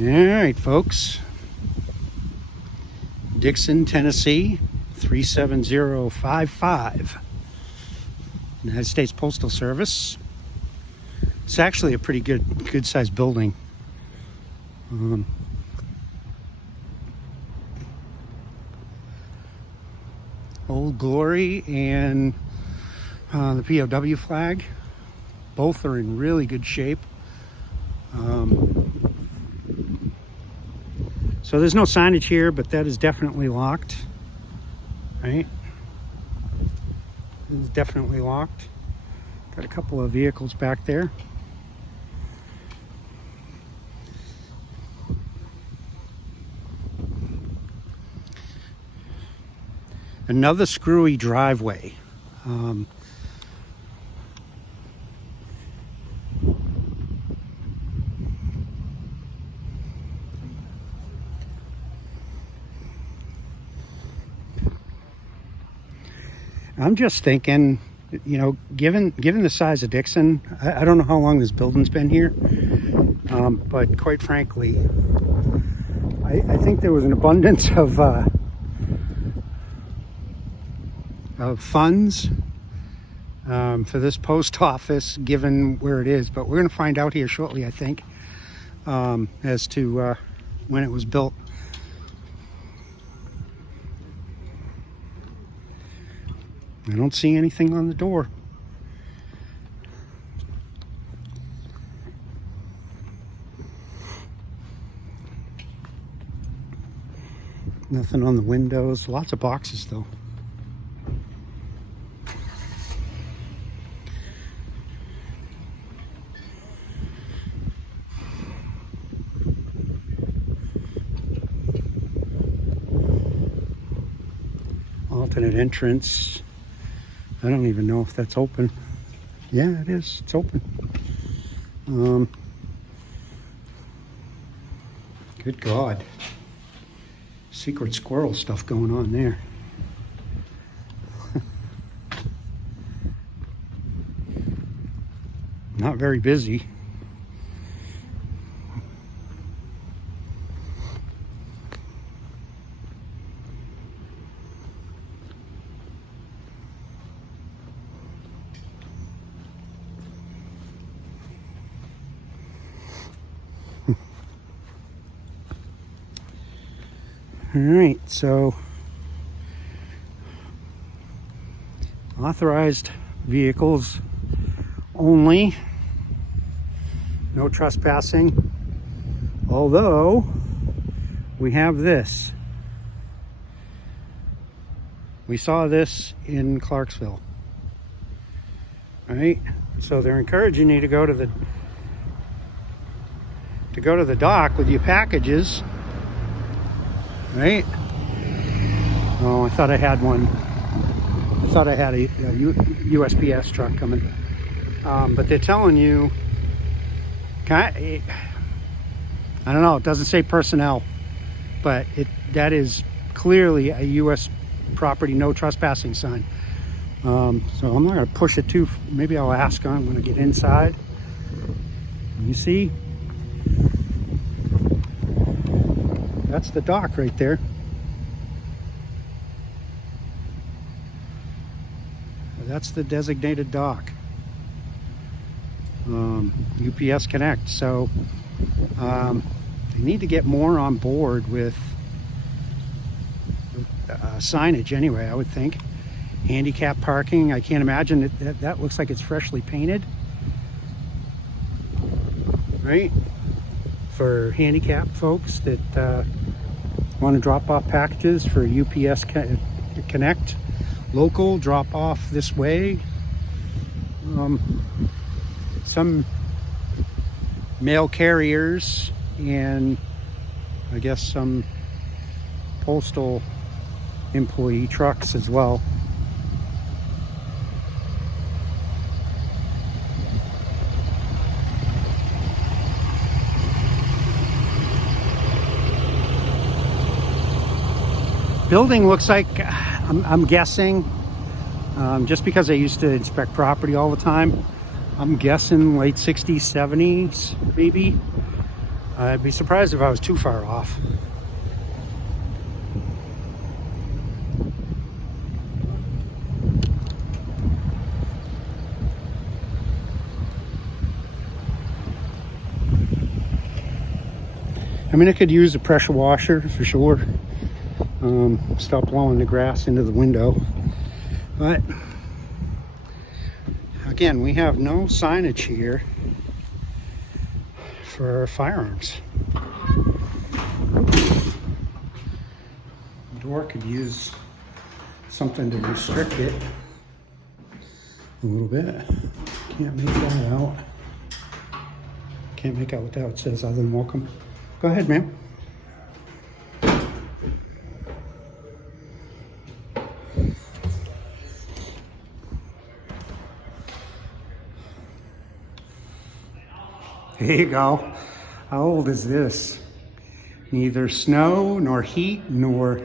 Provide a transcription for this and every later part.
All right, folks. Dickson, Tennessee, 37055. United States Postal Service. It's actually a pretty good sized building. Old Glory and the POW flag. Both are in really good shape. So there's no signage here, but that is definitely locked, right? It's definitely locked. Got a couple of vehicles back there. Another screwy driveway. I'm just thinking, you know, given the size of Dickson, I don't know how long this building's been here, but quite frankly, I think there was an abundance of funds for this post office, given where it is. But we're going to find out here shortly, I think, as to when it was built. I don't see anything on the door. Nothing on the windows. Lots of boxes, though. Alternate entrance. I don't even know if that's open. Yeah, it is. It's open. Good God. Secret squirrel stuff going on there. Not very busy. All right, so authorized vehicles only, no trespassing, although we have this. We saw this in Clarksville, right? So they're encouraging you to go to the dock with your packages. Right? Oh, I thought I had one. I thought I had a USPS truck coming. But they're telling you, I don't know, it doesn't say personnel, but that is clearly a U.S. property, no trespassing sign. So I'm not going to push it too. Maybe I'll ask when I get inside. You see? That's the dock right there. That's the designated dock. UPS Connect. So they need to get more on board with signage anyway, I would think. Handicap parking. I can't imagine that looks like it's freshly painted. Right? For handicap folks that want to drop off packages for UPS Connect, local drop off this way. Some mail carriers and I guess some postal employee trucks as well. Building looks like, I'm guessing, just because I used to inspect property all the time, I'm guessing late 60s, 70s, maybe. I'd be surprised if I was too far off. I mean, I could use a pressure washer for sure. Stop blowing the grass into the window. But again, we have no signage here for firearms. The door could use something to restrict it a little bit. Can't make that out. Can't make out what that says other than welcome. Go ahead, ma'am. There you go. How old is this? Neither snow nor heat nor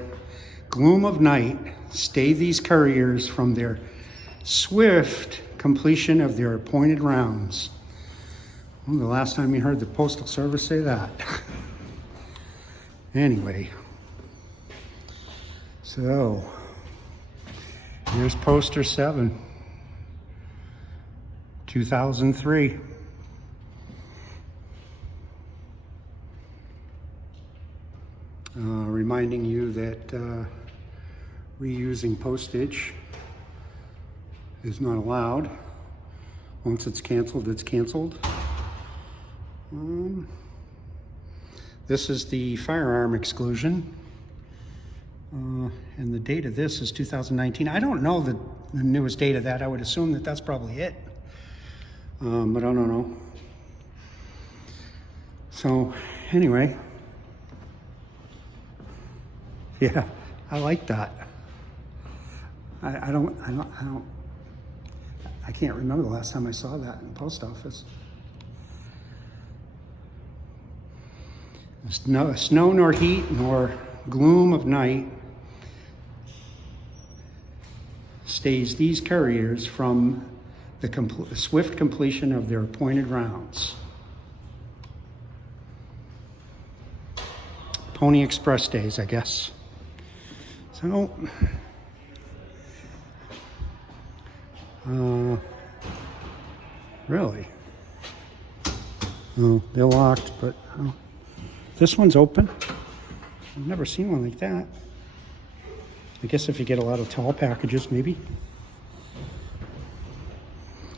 gloom of night stay these couriers from their swift completion of their appointed rounds. When was the last time you heard the Postal Service say that? Anyway, so here's poster 7, 2003. Reminding you that reusing postage is not allowed. Once it's canceled, it's canceled. This is the firearm exclusion. And the date of this is 2019. I don't know the newest date of that. I would assume that that's probably it. But I don't know. So anyway, yeah, I like that. I can't remember the last time I saw that in the post office. No snow nor heat nor gloom of night stays these couriers from the swift completion of their appointed rounds. Pony Express days, I guess. So, really? Oh, they're locked, but oh, this one's open. I've never seen one like that. I guess if you get a lot of tall packages, maybe.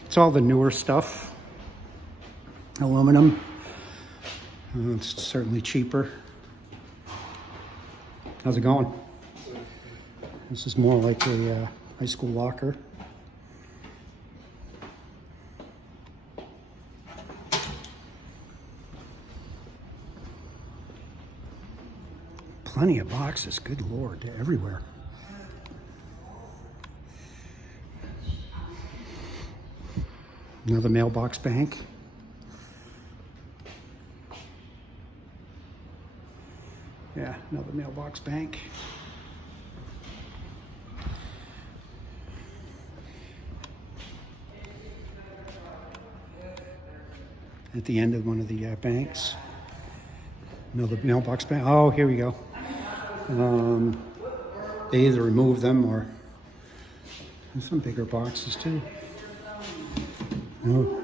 It's all the newer stuff. Aluminum. It's certainly cheaper. How's it going? This is more like a high school locker. Plenty of boxes, good Lord, they're everywhere. Another mailbox bank. Yeah, another mailbox bank. At the end of one of the banks. Another mailbox bank. Oh, here we go. They either remove them or there's some bigger boxes too. Oh,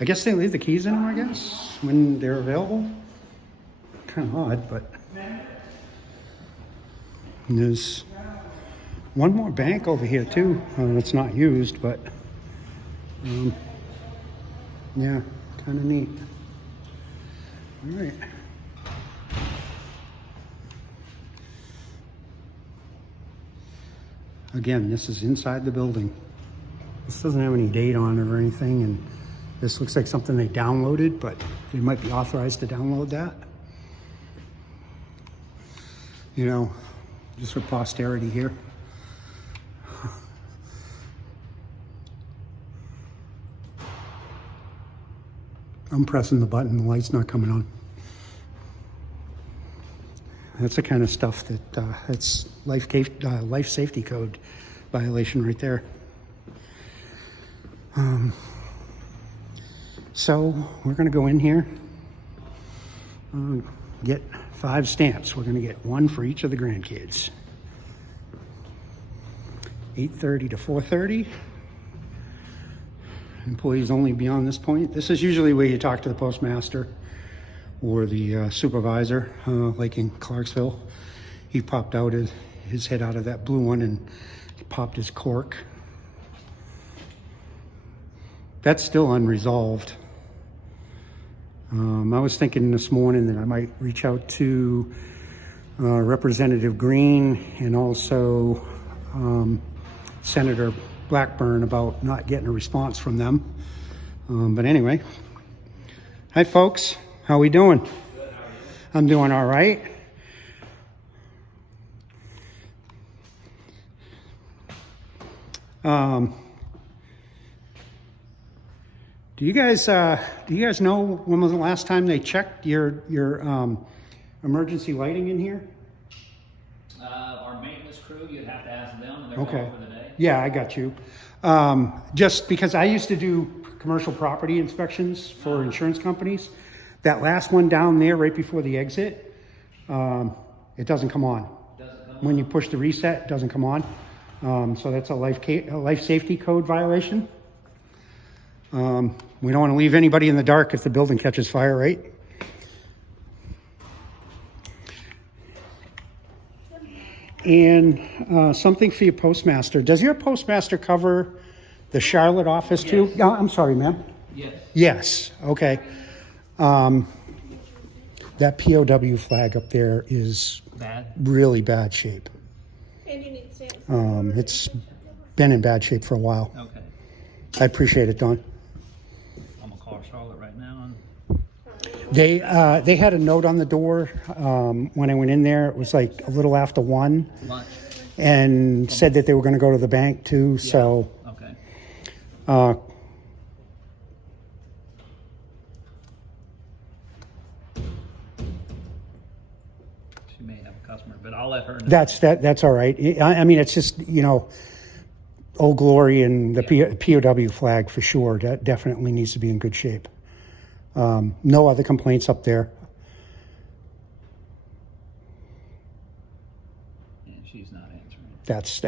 I guess they leave the keys in them, I guess, when they're available. Kind of odd, but and there's one more bank over here too. It's not used, but yeah, kind of neat. All right. Again, this is inside the building. This doesn't have any date on it or anything, and this looks like something they downloaded, but they might be authorized to download that. You know, just for posterity here. I'm pressing the button, the light's not coming on. That's the kind of stuff that it's life safety code violation right there. So we're going to go in here get 5 stamps. We're going to get 1 for each of the grandkids. 8:30 to 4:30. Employees only beyond this point. This is usually where you talk to the postmaster or the supervisor, like in Clarksville. He popped out his head out of that blue one and popped his cork. That's still unresolved. I was thinking this morning that I might reach out to Representative Green and also Senator Blackburn about not getting a response from them. But anyway, hi folks, how we doing? Good, how are you? I'm doing all right. Do you guys know when was the last time they checked your emergency lighting in here? Our maintenance crew, you'd have to ask them, and they're Okay. gone for the day. Yeah, I got you. Just because I used to do commercial property inspections for insurance companies. That last one down there right before the exit, it doesn't come on. When you push the reset, it doesn't come on. So that's a life safety code violation. We don't want to leave anybody in the dark if the building catches fire, right? And something for your postmaster. Does your postmaster cover the Charlotte office too? Yes. Oh, I'm sorry, ma'am. Yes. Yes, okay. That POW flag up there is Bad? really bad shape. And you need stamps. It's been in bad shape for a while. Okay. I appreciate it, Don. I'm gonna call Charlotte right now. They had a note on the door when I went in there. It was like a little after 1, Lunch. and said that they were going to go to the bank too. So Okay. She may have a customer, but I'll let her know. that's all right. I mean, it's just, Old Glory and the POW flag for sure. That definitely needs to be in good shape. No other complaints up there. And she's not answering. That's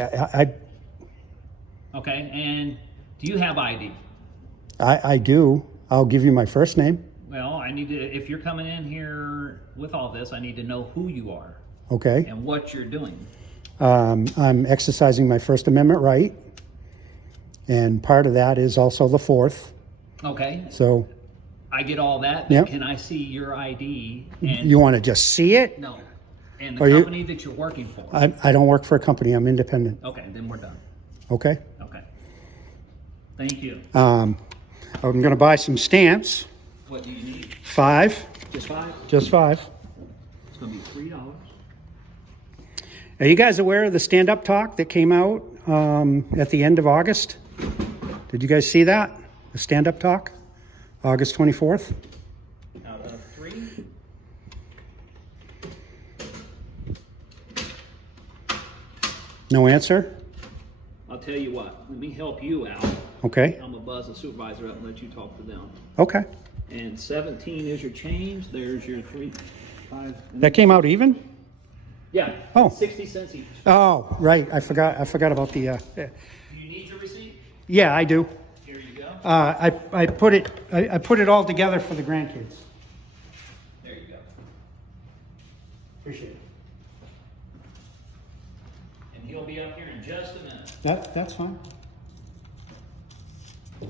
Okay, and do you have ID? I do. I'll give you my first name. Well, I need to, if you're coming in here with all this, I need to know who you are Okay. and what you're doing. I'm exercising my First Amendment right, and part of that is also the Fourth. Okay, So I get all that, but Yep. can I see your ID? And you want to just see it? No. And Are the you- company that you're working for. I don't work for a company. I'm independent. Okay, then we're done. Okay. Okay. Thank you. I'm going to buy some stamps. What do you need? 5, Just 5? just 5. It's going to be $3. Are you guys aware of the stand-up talk that came out at the end of August? Did you guys see that? The stand-up talk, August 24th. Out of 3? No answer? I'll tell you what. Let me help you out. Okay. I'm going to buzz the supervisor up and let you talk to them. Okay. And 17 is your change. There's your 3, 5. That came out even? Yeah. Oh. 60 cents each. Oh, right. I forgot about the. Do you need your receipt? Yeah, I do. Here you go. I put it all together for the grandkids. There you go. Appreciate it. And he'll be up here in just a minute. That's fine.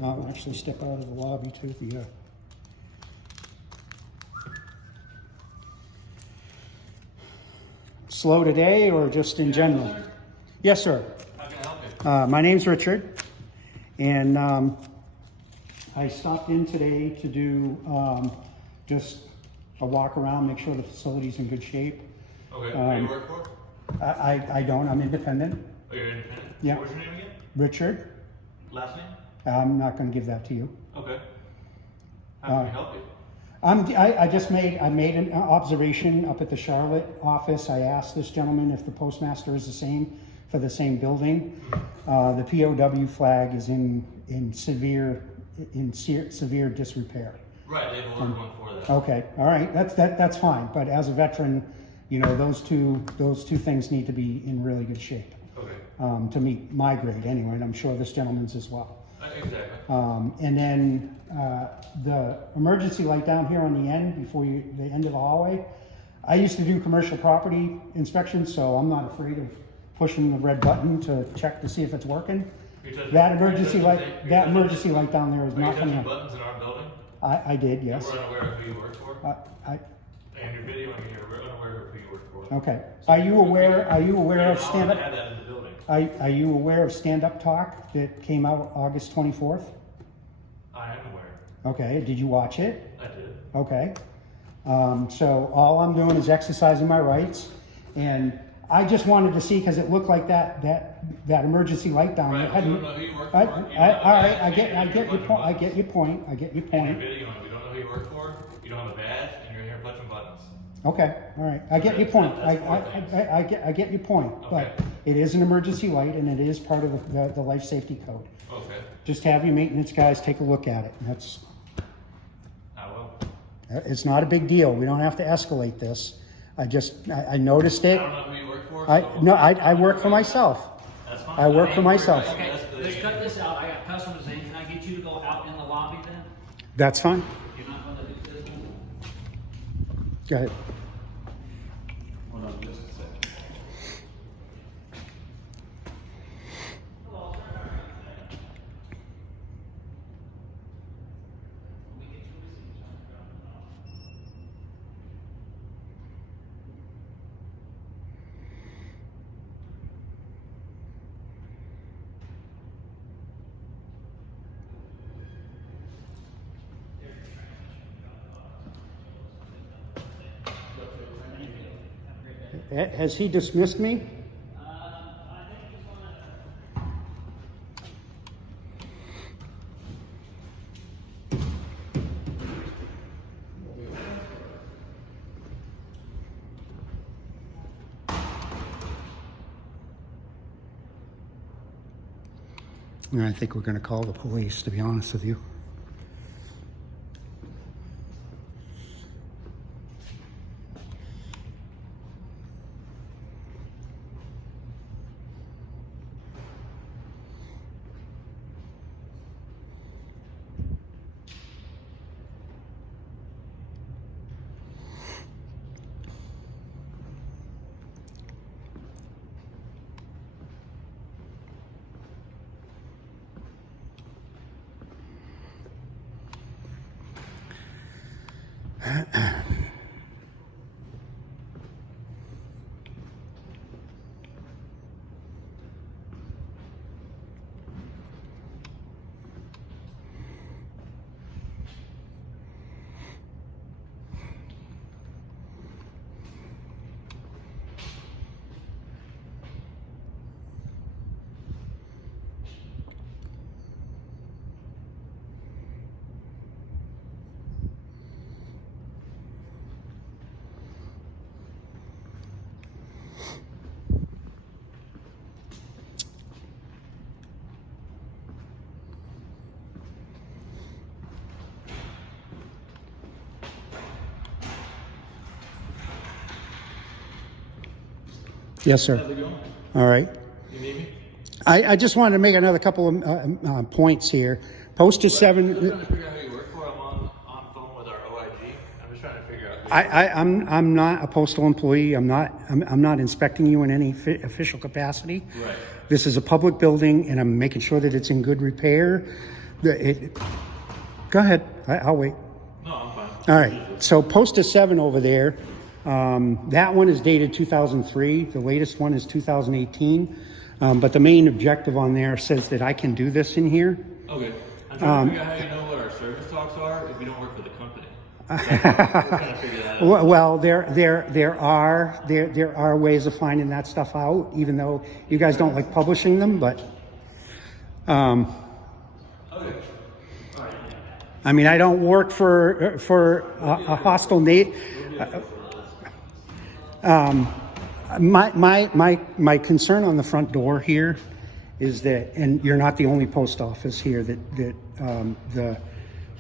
I'll actually step out of the lobby to the. Slow today or just in general? Sir? Yes, sir. How can I help you? My name's Richard, and I stopped in today to do just a walk around, make sure the facility's in good shape. Okay, who do you work for? I don't, I'm independent. Oh, you're independent? Yeah. What's your name again? Richard, Last name? I'm not gonna give that to you. Okay. How can we help you? I made an observation up at the Charlotte office. I asked this gentleman if the postmaster is the same for the same building. The POW flag is in severe disrepair. Right, they've ordered one for that. Okay, all right, that's fine. But as a veteran, you know, those two things need to be in really good shape Okay. to meet my grade anyway, and I'm sure this gentleman's as well. Exactly. And then the emergency light down here on the end, before the end of the hallway. I used to do commercial property inspections, so I'm not afraid of pushing the red button to check to see if it's working. That emergency light down there is Are you not touching coming. buttons in our building? I did, yes. We're unaware of who you work for? And you're videoing here, we're unaware of who you work for. Okay. Are you aware of You're stand allowed up? to have that in the building. Are you aware of stand up talk that came out August 24th? I am aware. Okay. Did you watch it? I did. Okay. So all I'm doing is exercising my rights, and I just wanted to see, because it looked like that emergency light down there. Right, we don't know who you work for. You don't know All right, that. I get your point. I Buttons. get your point. I get your And point. you're videoing, we don't know who you work for, you don't have a badge, and you're here punching buttons. Okay, all right. I get your point. That's four things. I get your point. But Okay. it is an emergency light, and it is part of the life safety code. Okay, Just have your maintenance guys take a look at it. I will. It's not a big deal. We don't have to escalate this. I noticed it. I don't know who you work for. I work for myself. That's fine. I work for myself. Okay, let's cut this out. I got customers in. Can I get you to go out in the lobby then? That's fine. You're not going to do this one? Go ahead. Hold on just a second. Has he dismissed me? I think we're going to call the police, to be honest with you. Yes, sir. How's it going? All right. You need me? I just wanted to make another couple of points here. Post is I'm 7. trying to figure out who you work for. I'm on phone with our OIG. I'm just trying to figure out. I'm not a postal employee. I'm not inspecting you in any official capacity. Right. This is a public building, and I'm making sure that it's in good repair. Go ahead. I'll wait. No, I'm fine. All right. So post is 7 over there. That one is dated 2003. The latest one is 2018. But the main objective on there says that I can do this in here. Okay. I'm trying to figure out how you know what our service talks are if we don't work for the company. We're trying to figure that out. Well, there are ways of finding that stuff out, even though you guys don't like publishing them. But Okay. All right. I mean, I don't work for a hostile My concern on the front door here is that, and you're not the only post office here, that the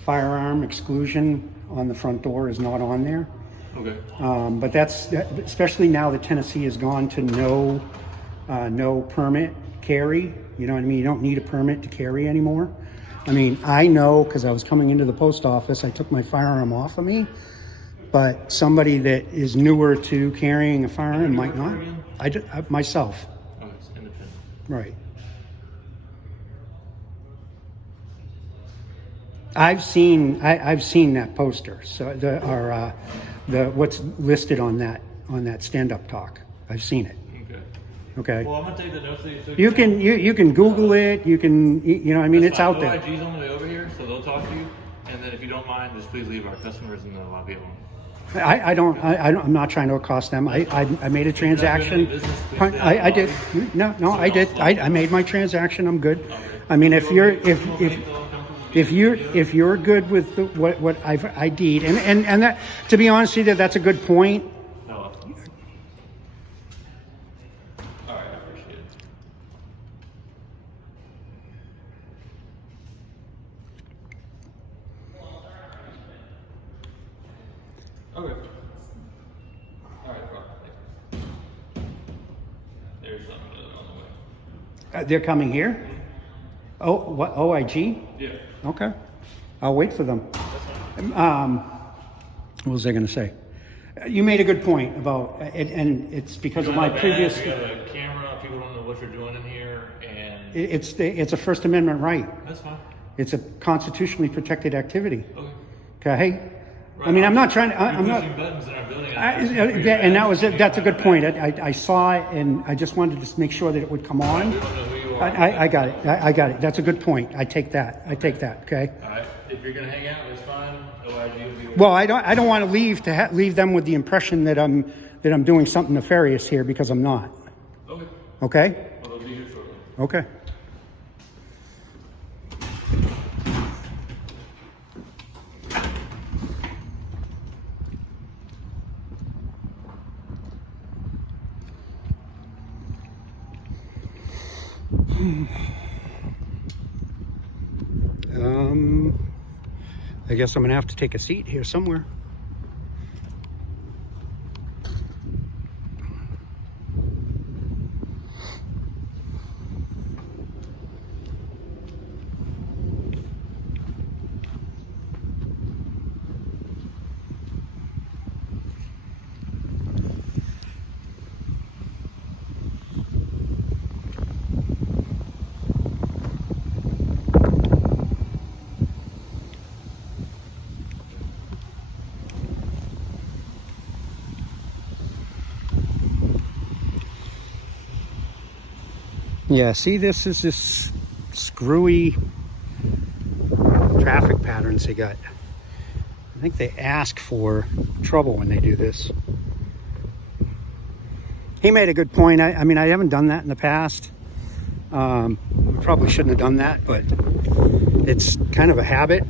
firearm exclusion on the front door is not on there. Okay. But that's, especially now that Tennessee has gone to no permit carry. You know what I mean? You don't need a permit to carry anymore. I mean, I know because I was coming into the post office, I took my firearm off of me, but somebody that is newer to carrying a firearm might not. Myself. Oh, it's independent. Right. I've seen that poster. So the what's listed on that stand-up talk. I've seen it. Okay. Well, I'm gonna take the notes that you took. You can Google it. You can I mean, it's out there. OIG's on the way over here, so they'll talk to you. And then if you don't mind, just please leave our customers in the lobby alone. I'm not trying to accost them. I made a transaction. I did. No, I did. I made my transaction. I'm good. I mean, if you're good with what I've ID'd, and that, to be honest with you, that's a good point. No. All right, I appreciate it. Okay. All right, thanks. There's something on the way. They're coming here. Oh, what, OIG? Yeah. Okay. I'll wait for them. What was I going to say? You made a good point about it, and it's because of my previous. You got a camera. People don't know what you're doing in here, and It's a First Amendment right. that's fine. It's a constitutionally protected activity. Okay. Okay. Right. I mean, I'm not trying to. You're I'm not. pushing buttons in our building. And that was it. That's a good point. I saw it, and I just wanted to just make sure that it would come on. We don't know who you are. I got it. I got it. That's a good point. I take that. Okay. All right. If you're gonna hang out, it's fine. OIG will be. Well, I don't want to leave them with the impression that I'm doing something nefarious here, because I'm not. Okay. Okay. Well, they'll be here shortly. Okay. I guess I'm gonna have to take a seat here somewhere. Yeah, see, this is this screwy traffic patterns they got. I think they ask for trouble when they do this. He made a good point. I mean, I haven't done that in the past. Probably shouldn't have done that, but it's kind of a habit.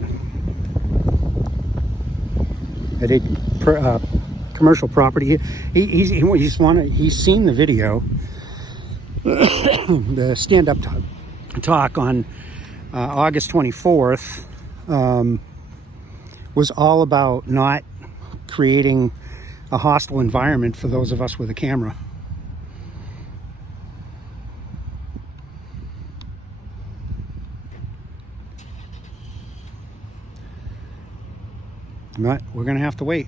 At a commercial property, he's seen the video. The stand-up talk on August 24th was all about not creating a hostile environment for those of us with a camera. But we're going to have to wait.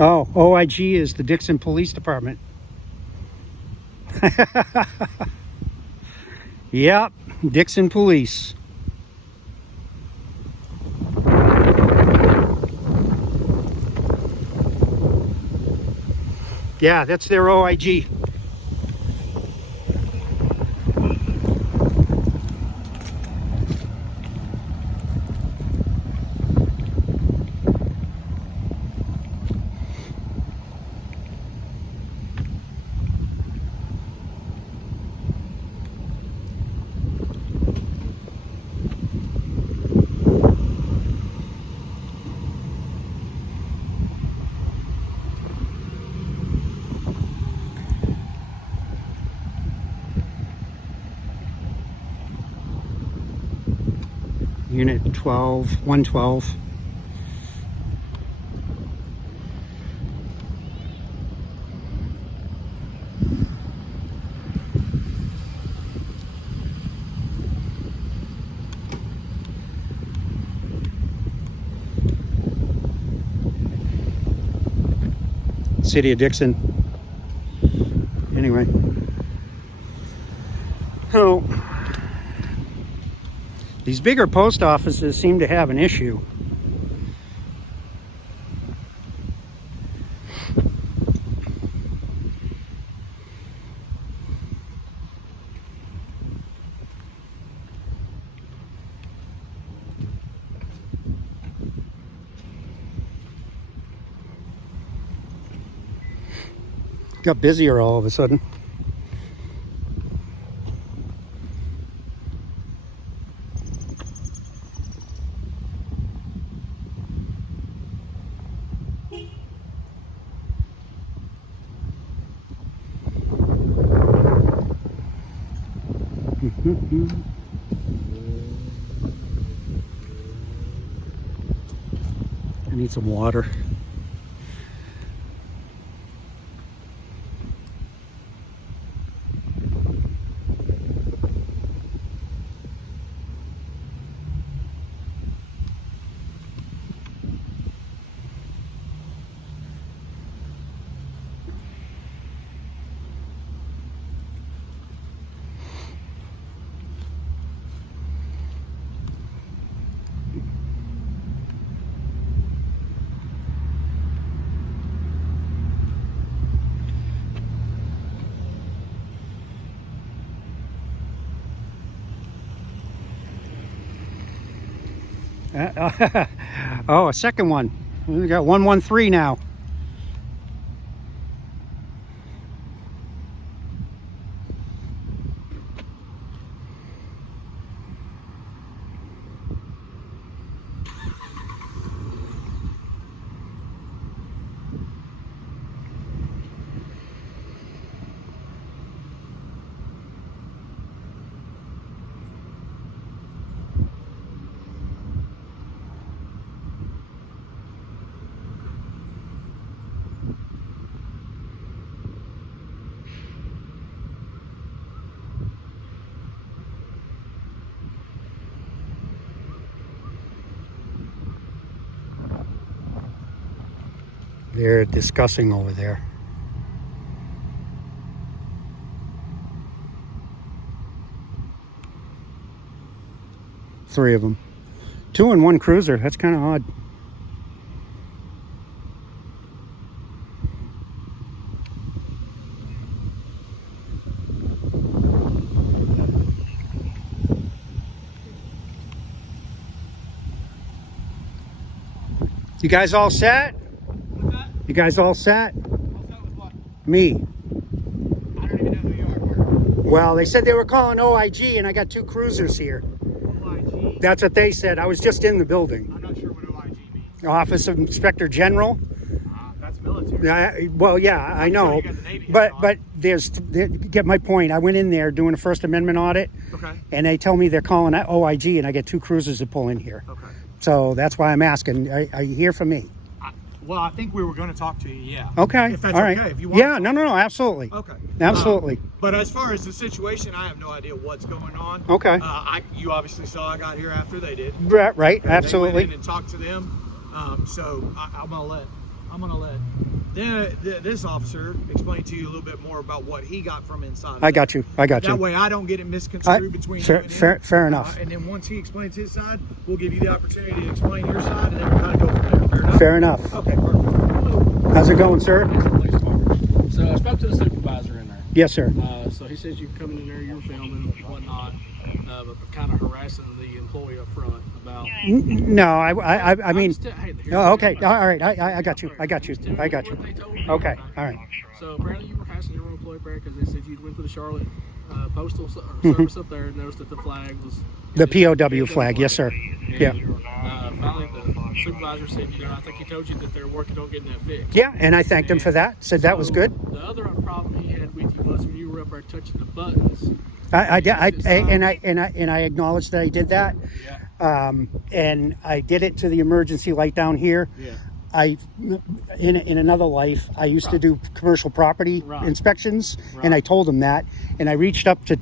Oh, OIG is the Dickson Police Department. Yep, Dickson Police. Yeah, that's their OIG. Unit 112. City of Dickson. Anyway. So, these bigger post offices seem to have an issue. Got busier all of a sudden. I need some water. Oh, a second one. We got 113 now. They're discussing over there. Three of them. 2 in 1 cruiser. That's kind of odd. You guys all set? You guys all set? Me. I don't even know who you are. Well, they said they were calling OIG, and I got 2 cruisers here. OIG? That's what they said. I was just in the building. I'm not sure what OIG means. Office of Inspector General. That's military. Well, yeah, I know. you got the Navy But hat but get my point. I went in there doing a First Amendment audit, Okay. and they tell me they're calling that OIG, and I get 2 cruisers to pull in here. Okay. So that's why I'm asking. Are you here for me? Well, I think we were going to talk to you, yeah. Okay. If that's all right. okay. If you want Yeah, to. no, absolutely. Okay. Absolutely. But as far as the situation, I have no idea what's going on. Okay. You obviously saw I got here after they did. Right, They absolutely. went in and talked to them. So I'm going to let I'm gonna let this officer explain to you a little bit more about what he got from inside. I got you. That way I don't get it misconstrued between you and him. Fair enough. And then once he explains his side, we'll give you the opportunity to explain your side, and then we'll kind of go from there. Fair enough. Okay, perfect. How's it going, sir? Police department. So I spoke to the supervisor in there. Yes, sir. So he says you're coming in there, you're filming, whatnot, but kind of harassing the employee up front about. No, I mean. Hey, Oh, okay. All right. I got you. I got you. I got you. What they told me. Okay. All right. So apparently you were harassing your own employee back because they said you went to the Charlotte Postal Service up there and noticed that the flag was. The POW flag. Yes, sir. Yeah. Finally, the supervisor said, I think he told you that they're working on getting that fixed. Yeah, and I thanked him for that. Said that was good. The other problem he had with you was when you were up there touching the buttons. I acknowledged that I did that. Yeah. And I did it to the emergency light down here. Yeah. In another life, I used to do commercial property inspections, and I told them that, and I reached up to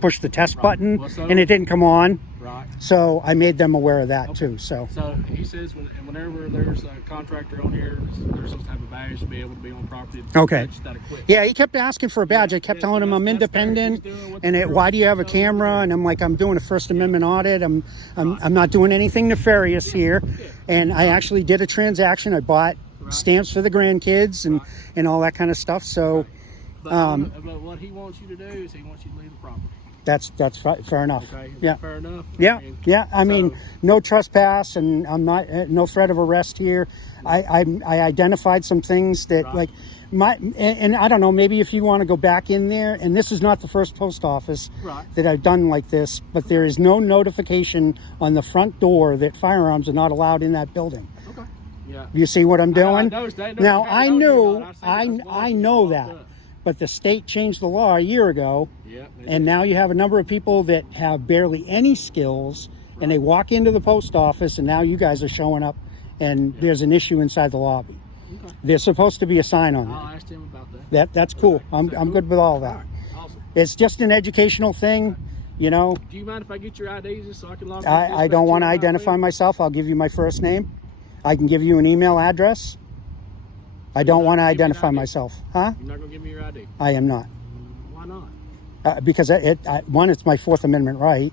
push the test button, and it didn't come on. Right. So I made them aware of that too. So he says whenever there's a contractor on here, they're supposed to have a badge to be able to be on property. Okay. Yeah, he kept asking for a badge. I kept telling him I'm independent, and why do you have a camera? And I'm like, I'm doing a First Amendment audit. I'm not doing anything nefarious here. And I actually did a transaction. I bought stamps for the grandkids and all that kind of stuff. So, but what he wants you to do is he wants you to leave the property. That's fair enough. Okay. Yeah. Fair enough. Yeah. I mean, no trespass, and I'm not no threat of arrest here. I identified some things that like and I don't know. Maybe if you want to go back in there, and this is not the first post office that I've done like this, but there is no notification on the front door that firearms are not allowed in that building. Okay. Yeah. You see what I'm doing? Now I know that. Up. But the state changed the law a year ago, and now you have a number of people that have barely any skills, and they walk into the post office, and now you guys are showing up, and there's an issue inside the lobby. Okay. There's supposed to be a sign on it. I'll ask him about that. That's cool. I'm good with all that. All right. Awesome. It's just an educational thing, you know. Do you mind if I get your IDs just so I can log? I don't want to identify myself. I'll give you my first name. I can give you an email address. I don't want to identify myself. Huh? You're not going to give me your ID? I am not. Why not? Because one, it's my Fourth Amendment right.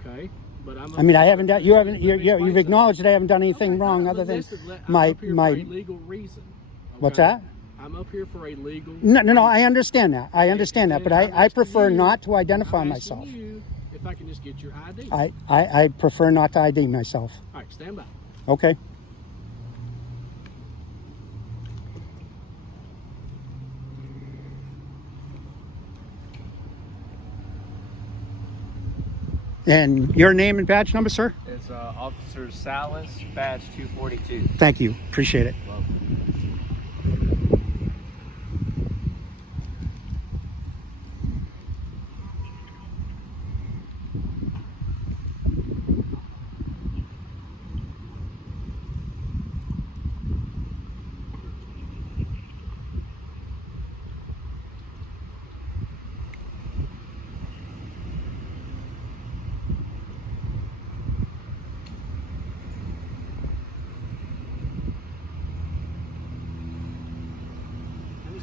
Okay. But I mean, I haven't done. You've acknowledged that I haven't done anything wrong other than my. For a legal reason. Okay? What's that? I'm up here for a legal. No. I understand that. I understand that, but I prefer not to identify myself. You if I can just get your ID. I prefer not to ID myself. All right, stand by. Okay. And your name and badge number, sir? It's Officer Salas, badge 242. Thank you. Appreciate it.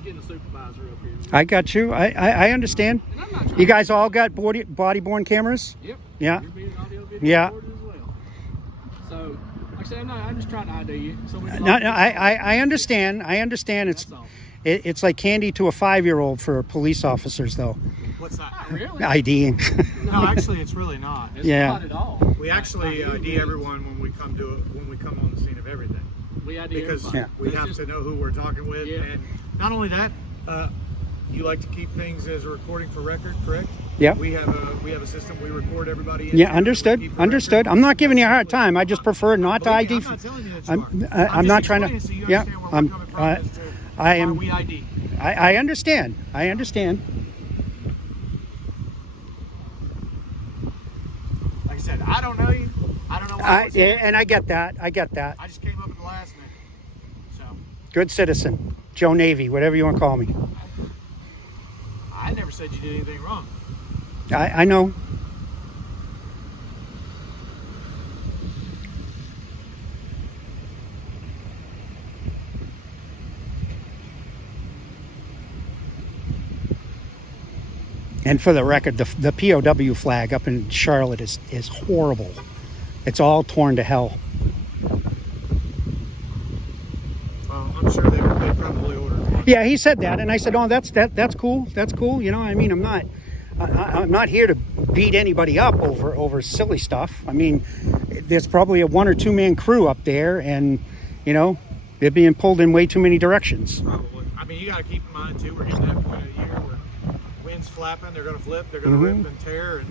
Getting a supervisor up here. I got you. I understand. You guys all got body-borne cameras? Yep. Yeah. You're being audio video Yeah. recorded as well. So, like I said, I'm just trying to ID you. So I understand. I understand. It's like candy to a 5-year-old for police officers, though. What's that? Really? IDing. No, actually, it's really not. It's Yeah. not at all. We actually ID everyone when we come on the scene of everything. We ID Because everybody. we It's have just- to know who we're talking with, Yeah. and not only that, you like to keep things as a recording for record, correct? Yeah. We have a system we record everybody in. Yeah, understood. Keep the Understood. record. I'm not giving you a hard time. I just prefer not to Believe me, ID. I'm not telling you that you I'm are. not just trying to. explaining so you Yeah. understand where we're coming from as to I why am. we ID. I understand. I understand. Like I said, I don't know you. I don't know why. And I get that. I get that. I just came up at the last minute. So Good citizen. Joe Navy, whatever you want to call me. I never said you did anything wrong. I know. And for the record, the POW flag up in Charlotte is horrible. It's all torn to hell. I'm sure they probably ordered. Yeah, he said that, and I said, "Oh, that's cool. That's cool." You know, I mean, I'm not here to beat anybody up over silly stuff. I mean, there's probably a 1 or 2 man crew up there, and you know, they're being pulled in way too many directions. Probably. I mean, you got to keep in mind too. We're getting that point of the year where winds flapping, they're going to flip, they're going to rip and tear, and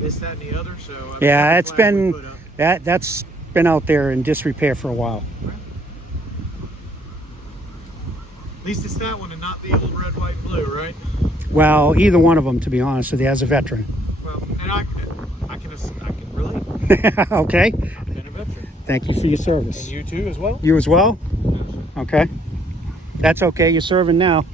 this, that, and the other. So I mean, Yeah, that's it's the flag we been put up. that's been out there in disrepair for a while. At least it's that one and not the old red, white, and blue, right? Well, either one of them, to be honest with you, as a veteran. Well, and I can relate. Okay. I've been a veteran. Thank you for your service. And you too, as well. You as well? Yes. Okay. That's okay. You're serving now.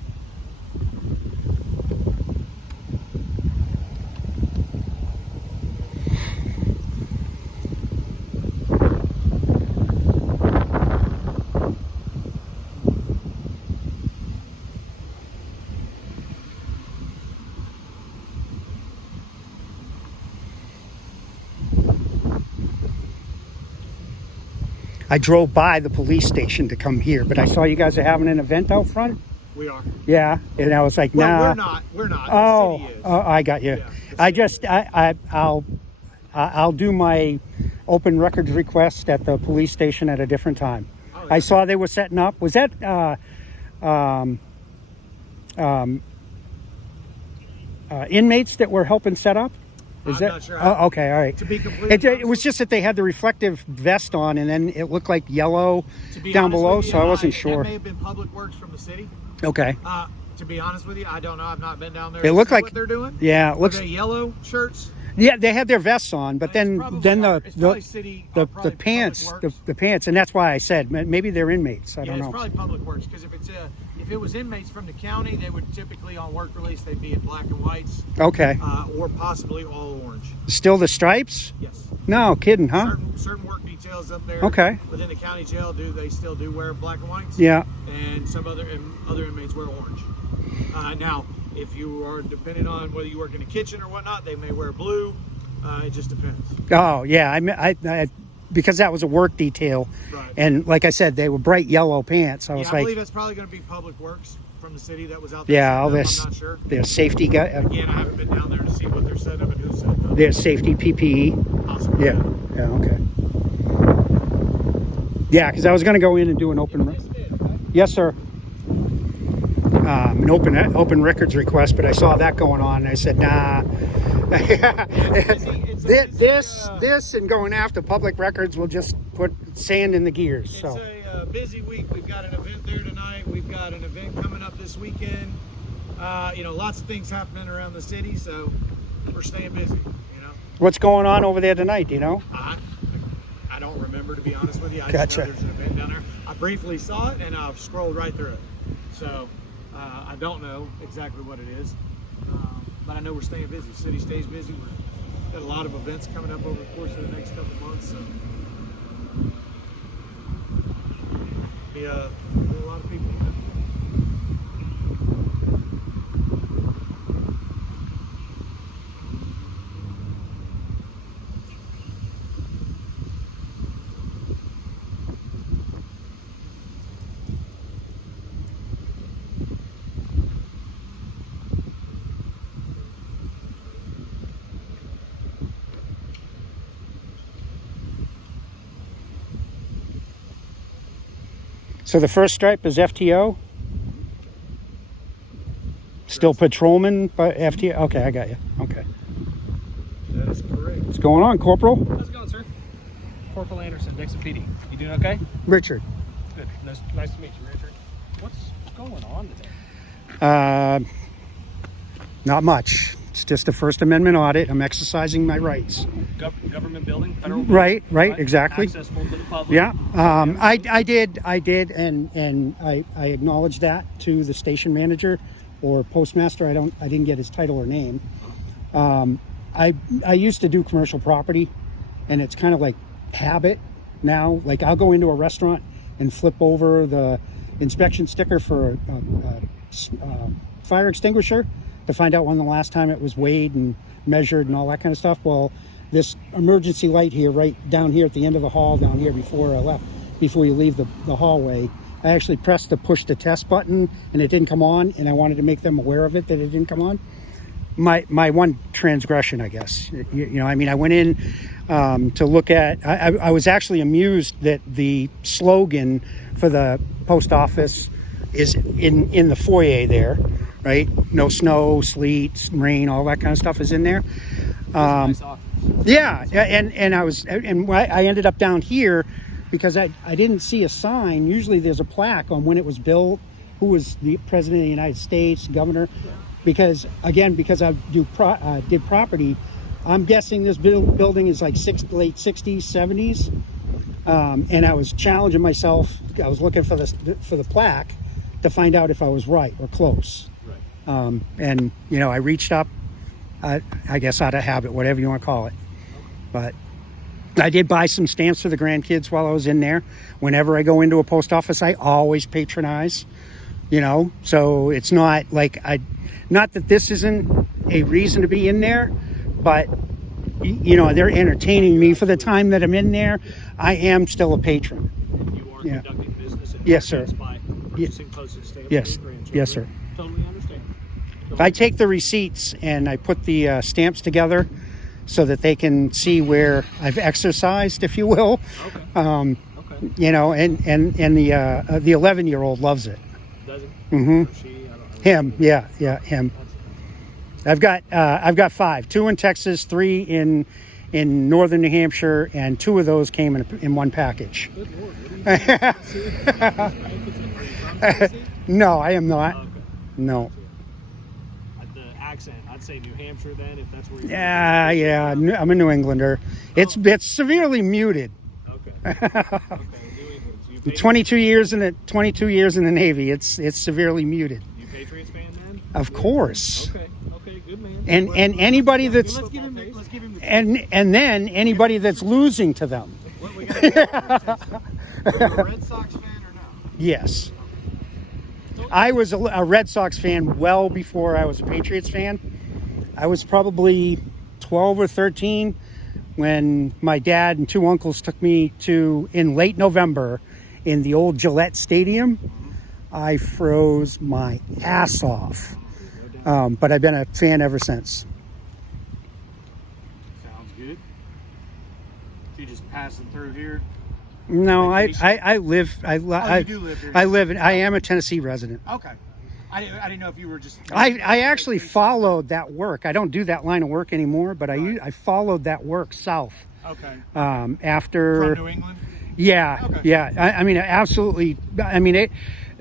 I drove by the police station to come here, but I saw you guys are having an event out front. We are. Yeah, and I was like, Well, nah. we're not. Oh, The city is. I got you. Yeah, I'll do my open records request at the police station at a different time. Oh, yeah. I saw they were setting up. Was that inmates that were helping set up? I'm that? not sure. Oh, okay, all right. To be completely It was just that they had the reflective vest on, and then it looked like yellow To be down honest below, with you, so I wasn't That sure. may have been Public Works from the city. Okay. To be honest with you, I don't know. I've not been down there. It to looked see like- what they're doing. Yeah, it looks. Are they yellow shirts? Yeah, they had their vests on, but It's then probably the probably city, the probably pants, Public the, Works. the pants, and that's why I said maybe they're inmates. I Yeah, don't it's know. probably Public Works because if it was inmates from the county, they would typically on work release they'd be in black and whites, Okay, or possibly all orange. still the stripes? Yes. No kidding, huh? Certain work details up there. Okay. Within the county jail, they still do wear black and whites? Yeah. And some other inmates wear orange. Now, if you are depending on whether you work in a kitchen or whatnot, they may wear blue. It just depends. Oh yeah, I because that was a work detail, Right. and like I said, they were bright yellow pants. I Yeah, was I like, believe that's probably going to be Public Works from the city that was out there. yeah, setting all up. this, I'm not sure. their safety guy, Again, I haven't been down there to see what they're setting up and who's setting up. their safety PPE. Possibly. Yeah, yeah, okay. Yeah, because I was going to go in and do an open. Yes, sir. An open records request, but I saw that going on, and I said, nah. This and going after public records will just put sand in the gears. It's So a busy week. We've got an event there tonight. We've got an event coming up this weekend. Lots of things happening around the city, so we're staying busy. what's going on over there tonight? Do you know? I don't remember, to be honest with you. I Gotcha. just know there's an event down there. I briefly saw it and I've scrolled right through it. So I don't know exactly what it is, but I know we're staying busy. The city stays busy. We've got a lot of events coming up over the course of the next couple of months. So a lot of people. So the first stripe is FTO. Still patrolman, but FTO. Okay, I got you. Okay. That is correct. What's going on, Corporal? How's it going, sir? Corporal Anderson, Dickson PD. You doing okay? Richard. Good. Nice to meet you, Richard. What's going on today? Not much. It's just a First Amendment audit. I'm exercising my rights. Government building, federal building, Right, exactly. Accessible to the public. Yeah, I did, and I acknowledged that to the station manager or postmaster. I didn't get his title or name. I used to do commercial property, and it's kind of like habit now. Like I'll go into a restaurant and flip over the inspection sticker for a fire extinguisher, to find out when the last time it was weighed and measured and all that kind of stuff. Well, this emergency light here, right down here at the end of the hall, down here before you leave the hallway, I actually pressed the push to test button and it didn't come on, and I wanted to make them aware of it, that it didn't come on. My one transgression, I guess. You know, I mean, I went in to look at, I was actually amused that the slogan for the post office is in the foyer there, right? No snow, sleet, rain, all that kind of stuff is in there. Yeah, and I ended up down here because I didn't see a sign. Usually there's a plaque on when it was built, who was the president of the United States, governor. Because I did property, I'm guessing this building is like late 60s, 70s. And I was challenging myself. I was looking for the plaque to find out if I was right or close. Right. And you know, I reached up, I guess out of habit, whatever you want to call it. But I did buy some stamps for the grandkids while I was in there. Whenever I go into a post office, I always patronize. You know, so it's not like not that this isn't a reason to be in there, but you know, they're entertaining me for the time that I'm in there. I am still a patron. You are conducting business in yes, sir. by purchasing postage stamps. Yes, yes, sir. Totally understand. I take the receipts and I put the stamps together so that they can see where I've exercised, if you will. Okay. Okay. You know, and the 11-year-old loves it. Does it? Mm-hmm. Or she? I don't know. Him, yeah, him. I've got 5, 2 in Texas, 3 in northern New Hampshire, and 2 of those came in one package. Good Lord, what are you No, I am not. Okay. No. The accent, I'd say New Hampshire then, if that's where you're Yeah. I'm a New Englander. It's severely muted. Okay. Okay, New England. So you 22 years in the Navy. It's severely muted. You Patriots fan then? Of course. Okay, good man. And anybody that's Let's give him the and then anybody that's losing to them. What we got are you a Red Sox fan or no? Yes. I was a Red Sox fan well before I was a Patriots fan. I was probably 12 or 13 when my dad and 2 uncles took me in late November in the old Gillette Stadium. I froze my ass off. But I've been a fan ever since. Sounds good. You just passing through here? No, I live. You do live here. I am a Tennessee resident. Okay. I didn't know if you were just... I actually followed that work. I don't do that line of work anymore, but I followed that work south. Okay. After... From New England? Yeah, Okay. yeah. I mean, absolutely. I mean,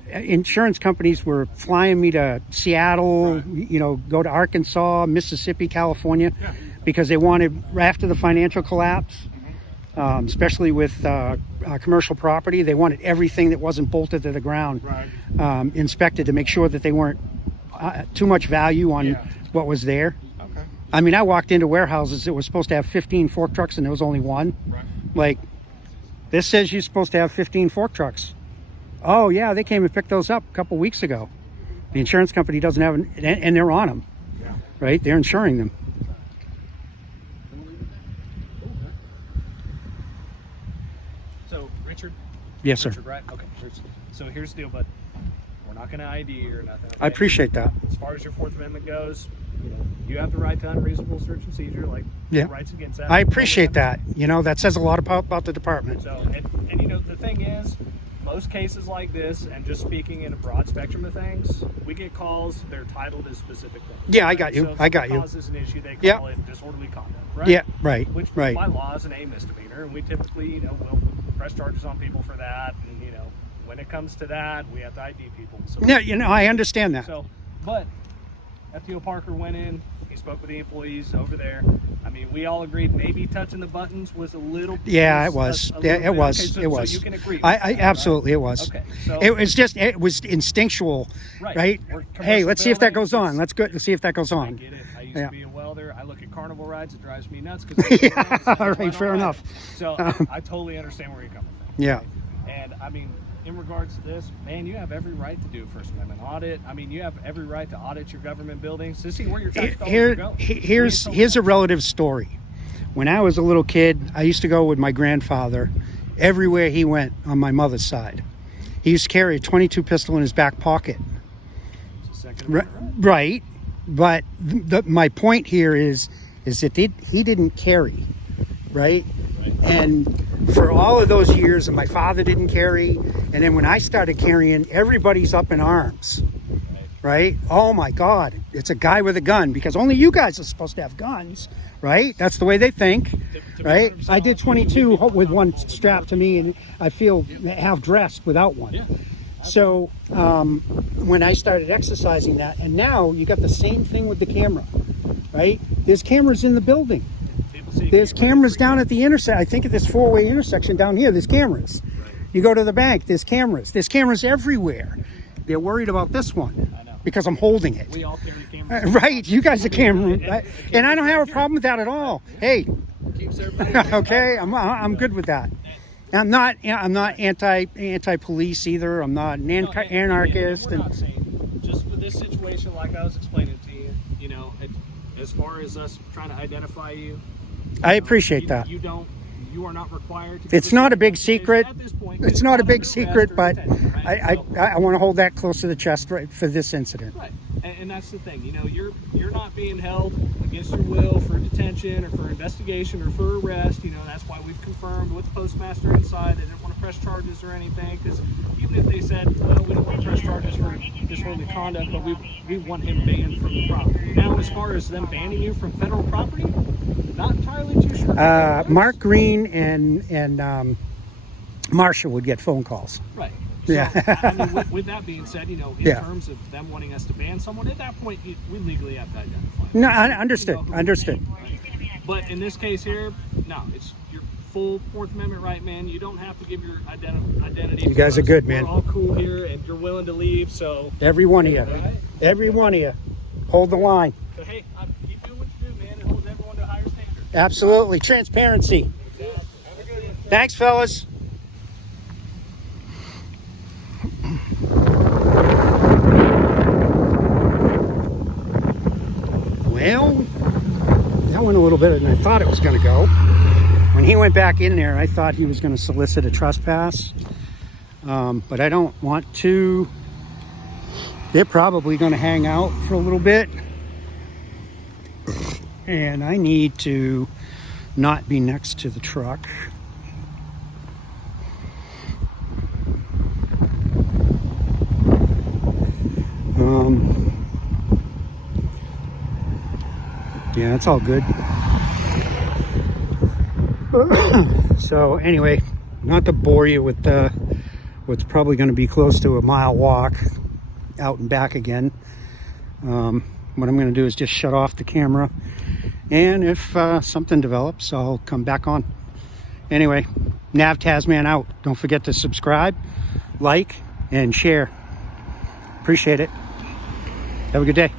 insurance companies were flying me to Seattle, Right. you know, go to Arkansas, Mississippi, California, Yeah. because they wanted, after the financial collapse, especially with commercial property, they wanted everything that wasn't bolted to the ground Right. inspected to make sure that they weren't too much value on what was there. Okay. I mean, I walked into warehouses that were supposed to have 15 fork trucks and there was only 1. Right. Like, this says you're supposed to have 15 fork trucks. Oh, yeah, they came and picked those up a couple weeks ago. The insurance company doesn't have, and they're on them, Yeah. right? They're insuring them. So, Richard? Yes, sir. Richard, right? Okay. So here's the deal, bud. We're not going to ID or nothing. Okay? I appreciate that. As far as your Fourth Amendment goes, you have the right to unreasonable search and seizure, like Yeah. rights against that. I appreciate that. You know, that says a lot about the department. So, and you know, the thing is, most cases like this, and just speaking in a broad spectrum of things, we get calls, they're titled as specific things. Yeah, I got you. So if I got someone you. causes an issue, they Yeah. call it disorderly conduct, right? Yeah, right, Which right. by law is an A misdemeanor, and we typically, will press charges on people for that, and when it comes to that, we have to ID people. So, Yeah, I understand that. So, but FTO Parker went in, he spoke with the employees over there. I mean, we all agreed maybe touching the buttons was a little... Yeah, it was. a Yeah, little it bit. was. Okay, so, It was. So you can agree with I that, absolutely, right? it was. Okay, so... It was instinctual, right? We're Hey, commercial let's see if that building, goes on. it's- Let's see if that goes I on. get it. I used Yeah. to be a welder. I look at carnival rides. It drives me nuts. All right, fair enough. So I totally understand where you're coming from. Yeah. And I mean, in regards to this, man, you have every right to do a First Amendment audit. I mean, you have every right to audit your government buildings to see where your tax dollars go. Here's a relative story. When I was a little kid, I used to go with my grandfather everywhere he went on my mother's side. He used to carry a .22 pistol in his back pocket. Right, but my point here is that he didn't carry, right? And for all of those years, and my father didn't carry, and then when I started carrying, everybody's up in arms, right? Oh my God, it's a guy with a gun, because only you guys are supposed to have guns, right? That's the way they think, right? I did 22 with one strapped to me, and I feel half dressed without one. So when I started exercising that, and now you got the same thing with the camera, right? There's cameras in the building. There's cameras down at the intersection. I think at this four-way intersection down here, there's cameras. You go to the bank, there's cameras. There's cameras everywhere. They're worried about this one because I'm holding it. We all carry cameras. Right, you guys are camera, and I don't have a problem with that at all. Hey, okay, I'm good with that. I'm not anti-police either. I'm not an anarchist. We're not saying, just with this situation, like I was explaining to you, you know, as far as us trying to identify you, I appreciate that. You are not required to. It's not a big secret. At this point, it's not a big secret, but right? I want to hold that close to the chest right for this incident. Right, and that's the thing. You know, you're not being held against your will for detention or for investigation or for arrest. You know, that's why we've confirmed with the postmaster inside they didn't want to press charges or anything. Because even if they said, well, we don't want to press charges for disorderly conduct, but we want him banned from the property. Now, as far as them banning you from federal property, not entirely too sure. Mark Green and Marsha would get phone calls. Right. So, Yeah. I mean, with that being said, you know, in terms of them wanting us to ban someone, at that point, we legally have to identify. No, I understood. Understood. Right? But in this case here, no, it's your full Fourth Amendment right, man. You don't have to give your identity. You guys are good, man. We're all cool here, and you're willing to leave, so. Every one of you. Right? Every one of you. Hold the line. But hey, keep doing what you do, man. It holds everyone to a higher standard. Absolutely. Transparency. Exactly. Have a good one. Thanks, fellas. Well, that went a little better than I thought it was going to go. When he went back in there, I thought he was going to solicit a trespass. But I don't want to. They're probably going to hang out for a little bit. And I need to not be next to the truck. Yeah, it's all good. So anyway, not to bore you with what's probably going to be close to a mile walk out and back again. What I'm going to do is just shut off the camera, and if something develops, I'll come back on. Anyway, NAV.Tazman out. Don't forget to subscribe, like, and share. Appreciate it. Have a good day.